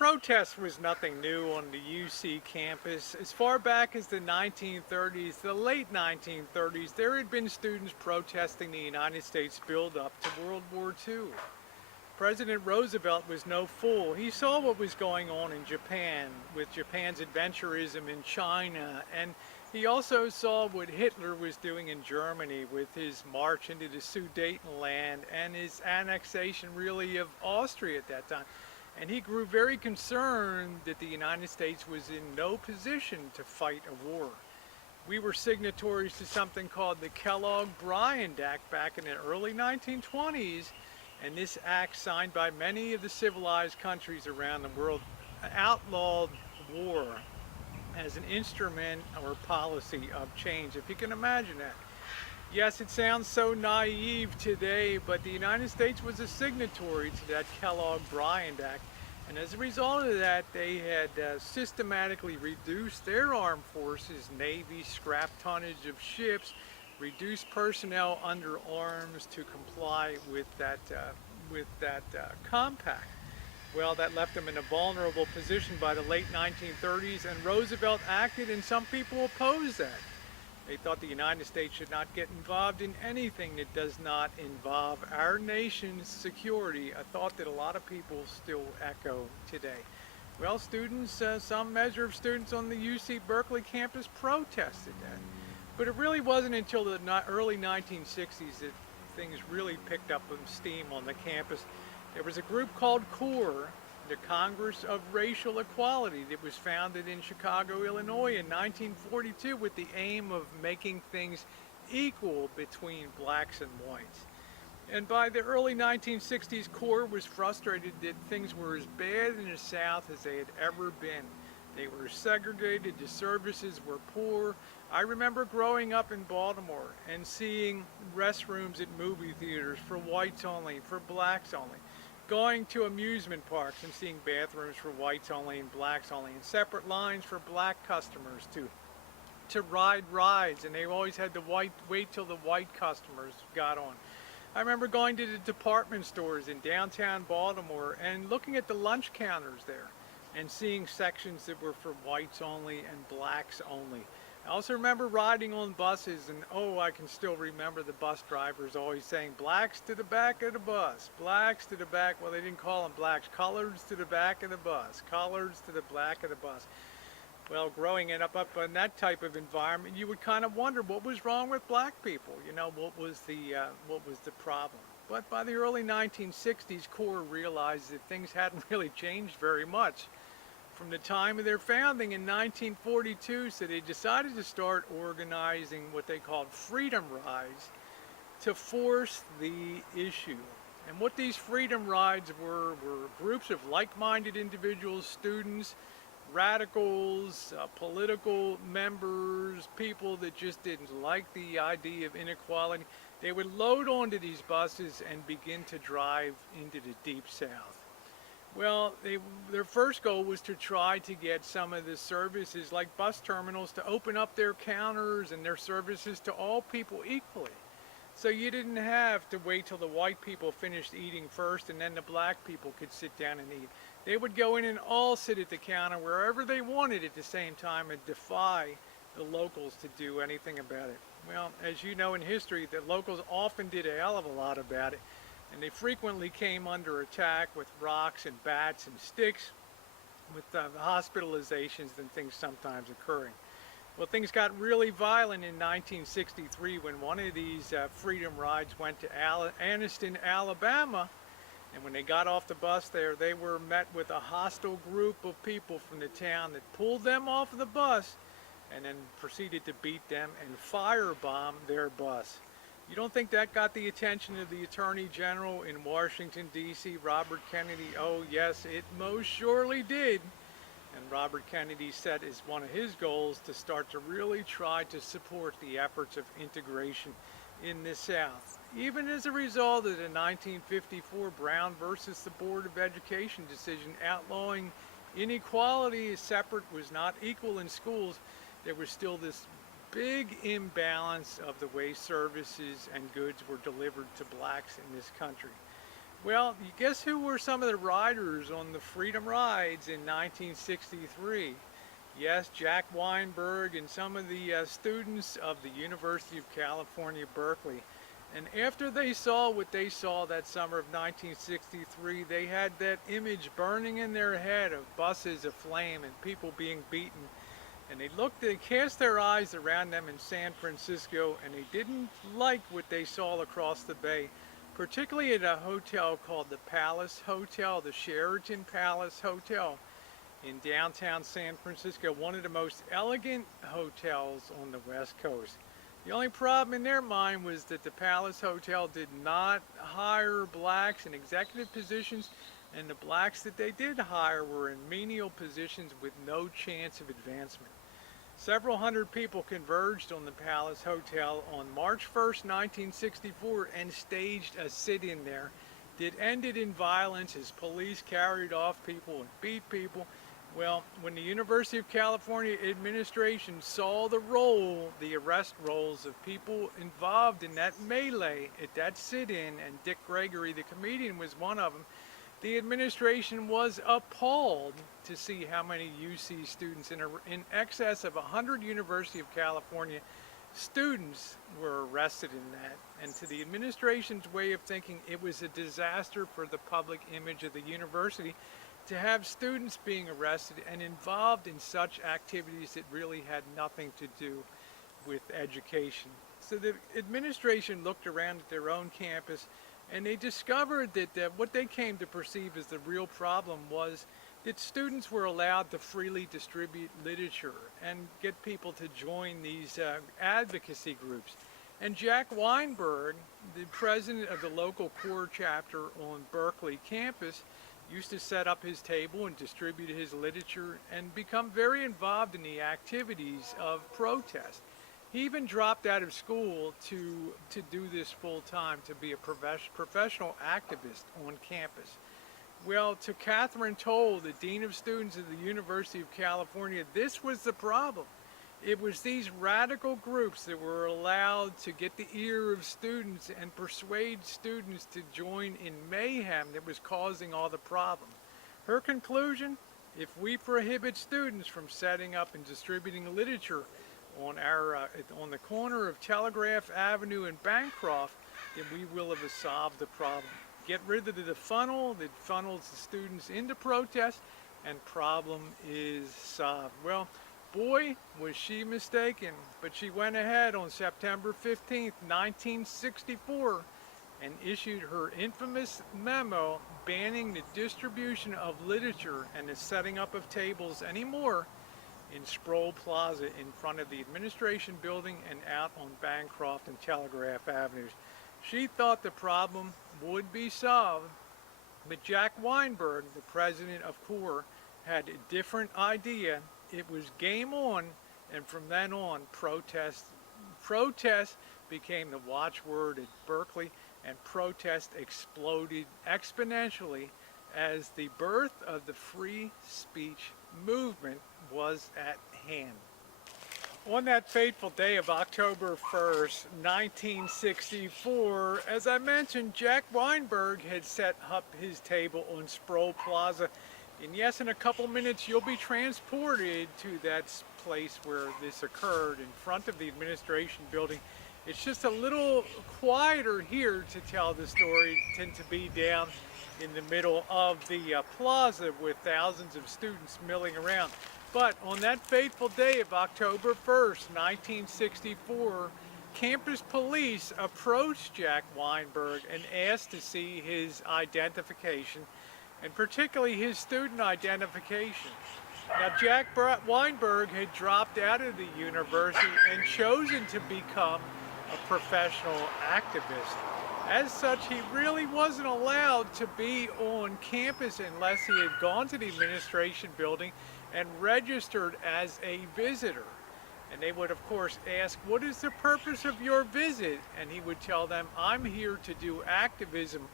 Protest was nothing new on the UC campus. As far back as the 1930s, the late 1930s, there had been students protesting the United States build-up to World War II. President Roosevelt was no fool. He saw what was going on in Japan with Japan's adventurism in China, and he also saw what Hitler was doing in Germany with his march into the Sudetenland and his annexation really of Austria at that time. And he grew very concerned that the United States was in no position to fight a war. We were signatories to something called the Kellogg-Briand Act back in the early 1920s, and this act, signed by many of the civilized countries around the world, outlawed war as an instrument or policy of change, if you can imagine that. Yes, it sounds so naive today, but the United States was a signatory to that Kellogg-Briand Act, and as a result of that, they had systematically reduced their armed forces, Navy, scrap tonnage of ships, reduced personnel under arms to comply with that compact. Well, that left them in a vulnerable position by the late 1930s, and Roosevelt acted, and some people opposed that. They thought the United States should not get involved in anything that does not involve our nation's security, a thought that a lot of people still echo today. Well, students, some measure of students on the UC Berkeley campus protested that. But it really wasn't until the early 1960s that things really picked up some steam on the campus. There was a group called CORE, the Congress of Racial Equality, that was founded in Chicago, Illinois in 1942 with the aim of making things equal between blacks and whites. And by the early 1960s, CORE was frustrated that things were as bad in the South as they had ever been. They were segregated, the services were poor. I remember growing up in Baltimore and seeing restrooms at movie theaters for whites only, for blacks only. Going to amusement parks and seeing bathrooms for whites only and blacks only, and separate lines for black customers to ride rides, and they always had to wait till the white customers got on. I remember going to the department stores in downtown Baltimore and looking at the lunch counters there and seeing sections that were for whites only and blacks only. I also remember riding on buses, and I can still remember the bus drivers always saying, blacks to the back of the bus, blacks to the back. Well, they didn't call them blacks, coloreds to the back of the bus, coloreds to the back of the bus. Well, growing up in that type of environment, you would kind of wonder what was wrong with black people. You know, what was the problem? But by the early 1960s, CORE realized that things hadn't really changed very much from the time of their founding in 1942, so they decided to start organizing what they called freedom rides to force the issue. And what these freedom rides were groups of like-minded individuals, students, radicals, political members, people that just didn't like the idea of inequality. They would load onto these buses and begin to drive into the Deep South. Well, their first goal was to try to get some of the services like bus terminals to open up their counters and their services to all people equally. So you didn't have to wait till the white people finished eating first and then the black people could sit down and eat. They would go in and all sit at the counter wherever they wanted at the same time and defy the locals to do anything about it. Well, as you know in history, the locals often did a hell of a lot about it, and they frequently came under attack with rocks and bats and sticks, with hospitalizations and things sometimes occurring. Well, things got really violent in 1963 when one of these freedom rides went to Anniston, Alabama. And when they got off the bus there, they were met with a hostile group of people from the town that pulled them off the bus and then proceeded to beat them and firebomb their bus. You don't think that got the attention of the Attorney General in Washington, D.C., Robert Kennedy? Oh, yes, it most surely did. And Robert Kennedy set as one of his goals to start to really try to support the efforts of integration in the South. Even as a result of the 1954 Brown versus the Board of Education decision outlawing inequality as separate was not equal in schools, there was still this big imbalance of the way services and goods were delivered to blacks in this country. Well, you guess who were some of the riders on the Freedom Rides in 1963? Yes, Jack Weinberg and some of the students of the University of California, Berkeley. And after they saw what they saw that summer of 1963, they had that image burning in their head of buses aflame and people being beaten. And they cast their eyes around them in San Francisco, and they didn't like what they saw across the bay, particularly at a hotel called the Palace Hotel, the Sheraton Palace Hotel in downtown San Francisco, one of the most elegant hotels on the West Coast. The only problem in their mind was that the Palace Hotel did not hire blacks in executive positions, and the blacks that they did hire were in menial positions with no chance of advancement. Several hundred people converged on the Palace Hotel on March 1st, 1964, and staged a sit-in there that ended in violence as police carried off people and beat people. Well, when the University of California administration saw the arrest rolls of people involved in that melee at that sit-in, and Dick Gregory, the comedian, was one of them, the administration was appalled to see how many UC students, in excess of 100 University of California students, were arrested in that. And to the administration's way of thinking, it was a disaster for the public image of the university to have students being arrested and involved in such activities that really had nothing to do with education. So the administration looked around at their own campus, and they discovered that what they came to perceive as the real problem was that students were allowed to freely distribute literature and get people to join these advocacy groups. And Jack Weinberg, the president of the local core chapter on Berkeley campus, used to set up his table and distribute his literature and become very involved in the activities of protest. He even dropped out of school to do this full time, to be a professional activist on campus. Well, to Catherine Toll, the Dean of Students at the University of California, this was the problem. It was these radical groups that were allowed to get the ear of students and persuade students to join in mayhem that was causing all the problems. Her conclusion: if we prohibit students from setting up and distributing literature on the corner of Telegraph Avenue and Bancroft, then we will have solved the problem. Get rid of the funnel that funnels the students into protest, and problem is solved. Well, boy, was she mistaken, but she went ahead on September 15th, 1964, and issued her infamous memo banning the distribution of literature and the setting up of tables anymore in Sproul Plaza in front of the administration building and out on Bancroft and Telegraph Avenues. She thought the problem would be solved, but Jack Weinberg, the president of CORE, had a different idea. It was game on, and from then on, protest became the watchword at Berkeley, and protest exploded exponentially as the birth of the free speech movement was at hand. On that fateful day of October 1st, 1964, as I mentioned, Jack Weinberg had set up his table on Sproul Plaza. And yes, in a couple minutes, you'll be transported to that place where this occurred in front of the administration building. It's just a little quieter here to tell the story than to be down in the middle of the plaza with thousands of students milling around. But on that fateful day of October 1st, 1964, campus police approached Jack Weinberg and asked to see his identification, and particularly his student identification. Now, Jack Weinberg had dropped out of the university and chosen to become a professional activist. As such, he really wasn't allowed to be on campus unless he had gone to the administration building and registered as a visitor. And they would, of course, ask, what is the purpose of your visit? And he would tell them, I'm here to do activism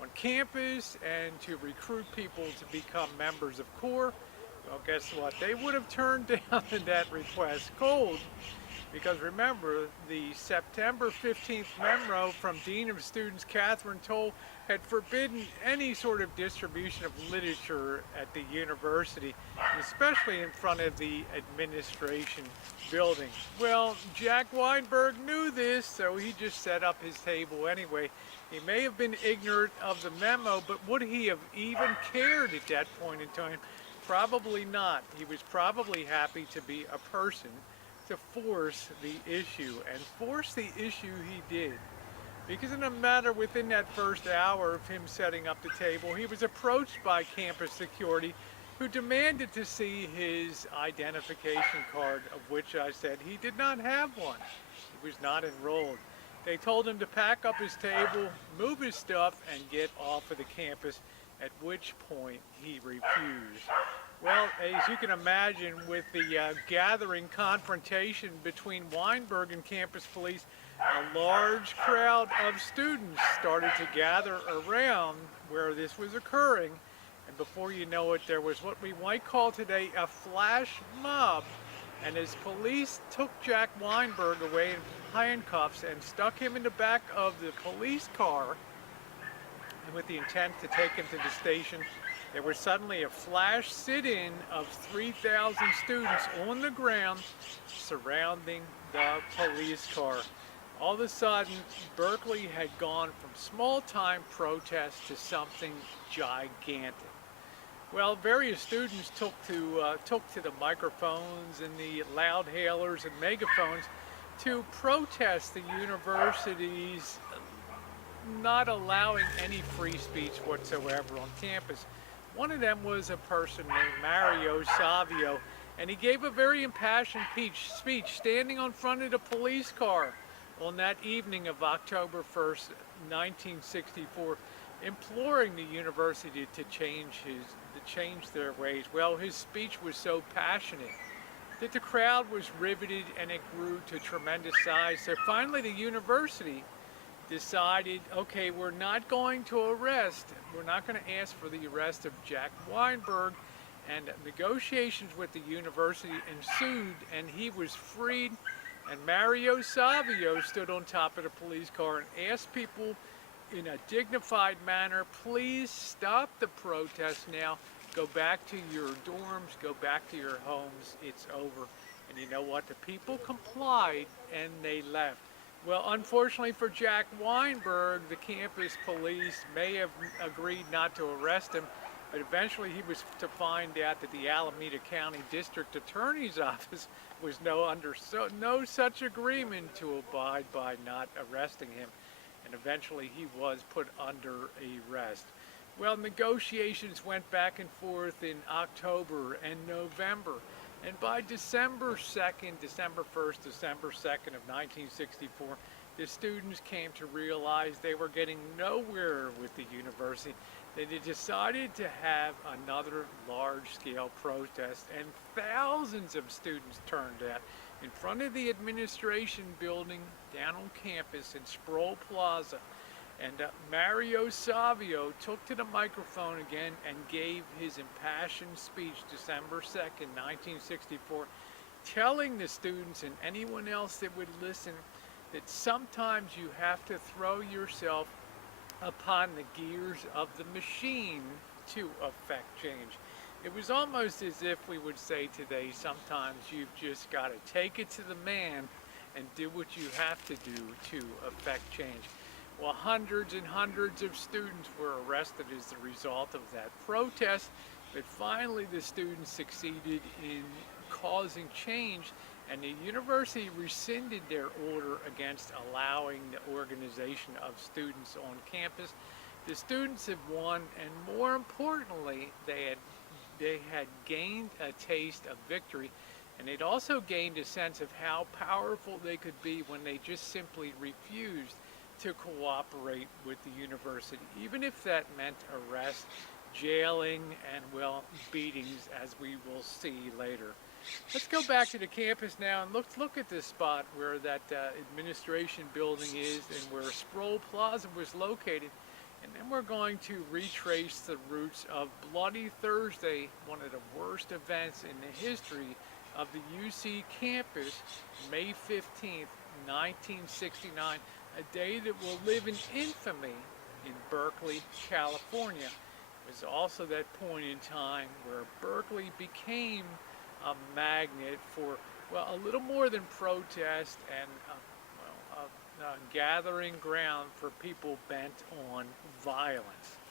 on campus and to recruit people to become members of CORE. Well, guess what? They would have turned down that request cold, because remember, the September 15th memo from Dean of Students Catherine Toll had forbidden any sort of distribution of literature at the university, especially in front of the administration building. Well, Jack Weinberg knew this, so he just set up his table anyway. He may have been ignorant of the memo, but would he have even cared at that point in time? Probably not. He was probably happy to be a person to force the issue, and force the issue he did. Because in a matter within that first hour of him setting up the table, he was approached by campus security who demanded to see his identification card, of which I said he did not have one. He was not enrolled. They told him to pack up his table, move his stuff, and get off of the campus, at which point he refused. Well, as you can imagine, with the gathering confrontation between Weinberg and campus police, a large crowd of students started to gather around where this was occurring. And before you know it, there was what we might call today a flash mob. And as police took Jack Weinberg away in handcuffs and stuck him in the back of the police car, and with the intent to take him to the station, there was suddenly a flash sit-in of 3,000 students on the ground surrounding the police car. All of a sudden, Berkeley had gone from small-time protest to something gigantic. Well, various students took to the microphones and the loud hailers and megaphones to protest the university's not allowing any free speech whatsoever on campus. One of them was a person named Mario Savio, and he gave a very impassioned speech standing in front of the police car on that evening of October 1st, 1964, imploring the university to change their ways. Well, his speech was so passionate that the crowd was riveted and it grew to tremendous size. So finally the university decided, okay, we're not going to we're not going to ask for the arrest of Jack Weinberg, and negotiations with the university ensued, and he was freed, and Mario Savio stood on top of the police car and asked people in a dignified manner, please stop the protest now, go back to your dorms, go back to your homes, it's over. And you know what, the people complied and they left. Well, unfortunately for Jack Weinberg, the campus police may have agreed not to arrest him, but eventually he was to find out that the Alameda County District Attorney's Office was no such agreement to abide by not arresting him, and eventually he was put under arrest. Well, negotiations went back and forth in October and November, and by December 2nd, December 1st, December 2nd of 1964, the students came to realize they were getting nowhere with the university. They decided to have another large-scale protest, and thousands of students turned out in front of the administration building down on campus in Sproul Plaza. And Mario Savio took to the microphone again and gave his impassioned speech December 2nd, 1964, telling the students and anyone else that would listen that sometimes you have to throw yourself upon the gears of the machine to affect change. It was almost as if we would say today, sometimes you've just got to take it to the man and do what you have to do to affect change. Well, hundreds and hundreds of students were arrested as the result of that protest, but finally the students succeeded in causing change, and the university rescinded their order against allowing the organization of students on campus. The students have won, and more importantly, they had gained a taste of victory, and they'd also gained a sense of how powerful they could be when they just simply refused to cooperate with the university, even if that meant arrest, jailing, and, well, beatings, as we will see later. Let's go back to the campus now and look at this spot where that administration building is and where Sproul Plaza was located. And then we're going to retrace the roots of Bloody Thursday, one of the worst events in the history of the UC campus, May 15th, 1969, a day that will live in infamy in Berkeley, California. It was also that point in time where Berkeley became a magnet for, well, a little more than protest and a gathering ground for people bent on violence.